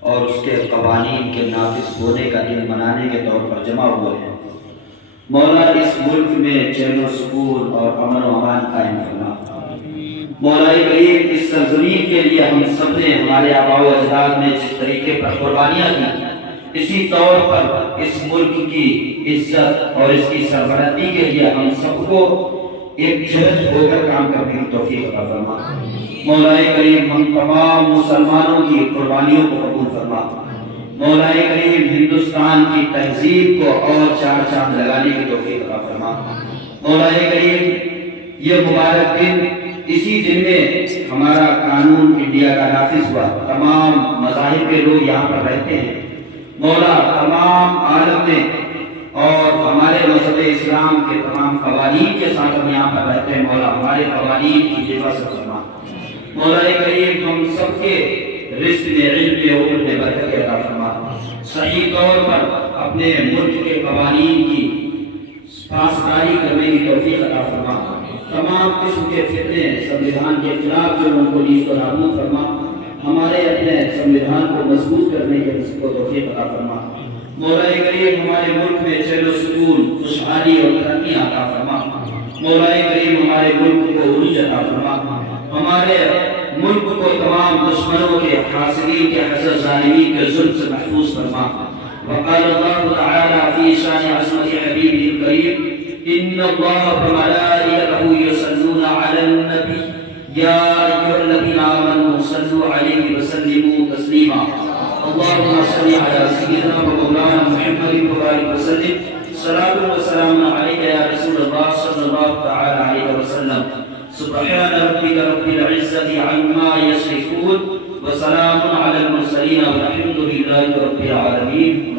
اور اس کے قوانین کے نافذ ہونے کا دن منانے کے طور پر جمع ہوئے ہیں۔ مولا اس ملک میں چین و سکون اور امن و امان قائم فرما۔ مولا کریم اس سرزمین کے لیے ہم سب نے ہمارے آباء و اجداد نے جس طریقے پر قربانیاں دی، اسی طور پر اس ملک کی عزت اور اس کی سربلندی کے لیے ہم سب کو ایک جہد ہو کر کام کرنے کی توفیق عطا فرما۔ مولا کریم ہم تمام مسلمانوں کی قربانیوں کو قبول فرما۔ مولا کریم ہندوستان کی تہذیب کو اور چار چاند لگانے کی توفیق عطا فرما۔ مولا کریم یہ مبارک دن، اسی دن میں ہمارا قانون انڈیا کا نافذ ہوا، تمام مذاہب کے لوگ یہاں پر رہتے ہیں۔ مولا تمام عالم میں اور ہمارے مذہب اسلام کے تمام قوانین کے ساتھ ہم یہاں پر رہتے ہیں۔ مولا ہمارے قوانین کی حفاظت فرما۔ مولا کریم ہم سب کے رزق میں، علم میں، عمر میں برکت عطا فرما۔ صحیح طور پر اپنے ملک کے قوانین کی پاسداری کرنے کی توفیق عطا فرما۔ تمام قسم کے فتنے سنویدھان کے خلاف جو ان کو نیز و نابود فرما۔ ہمارے اپنے سنویدھان کو مضبوط کرنے کے کو توفیق عطا فرما۔ مولا کریم ہمارے ملک میں چین و سکون، خوشحالی اور ترقی عطا فرما۔ مولا کریم ہمارے ملک کو عروج عطا فرما۔ ہمارے ملک کو تمام دشمنوں کے، حاسدین کے، حسد ظالمین کے ظلم سے محفوظ فرما۔ وقال اللہ تعالی فی شان عظمت حبیبہ الکریم ان اللہ وملائکتہ یصلون علی النبی یا ایھا الذین آمنوا صلوا علیہ وسلموا تسلیما۔ اللهم صل على سيدنا ومولانا محمد وبارك وسلم صلاة وسلام عليك يا رسول الله صلى الله تعالى عليه وسلم۔ سبحان ربك رب العزة عما يصفون وسلام على المرسلين والحمد لله رب العالمين۔